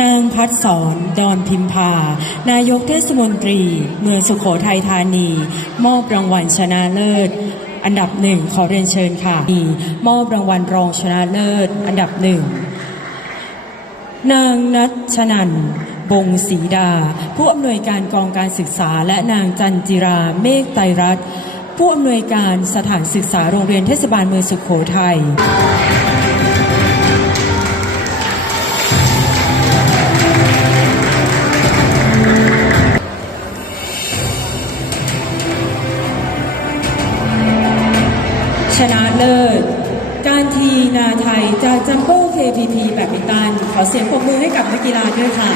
นางพัดสอนดอนพิมพา นายกเทศมนตรี เมืองสุขโขทัยธานี มอบรางวัลชนะเลิศ อันดับหนึ่งขอเรียนเชิญค่ะ มอบรางวัลรองชนะเลิศ อันดับหนึ่งนางนัชนันบงศรีดา ผู้อำนวยการกองการศึกษาและนางจันจิราเมฆไตรรัตน์ผู้อำนวยการสถานศึกษาโรงเรียนเทศบาลเมืองสุขโขทัย ชนะเลิศ การทีนาไทยจากจัมโบ้ KPP แบบมินตัน ขอเสียงปรบมือให้กับนักกีฬาด้วยค่ะ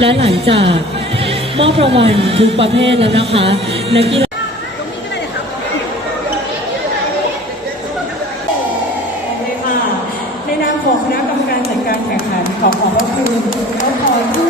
และหลังจากมอบรางวัลทุกประเภทแล้วนะคะนักกีฬาในนามของคณะกรรมการจัดการแข่งขันขอขอบพระคุณ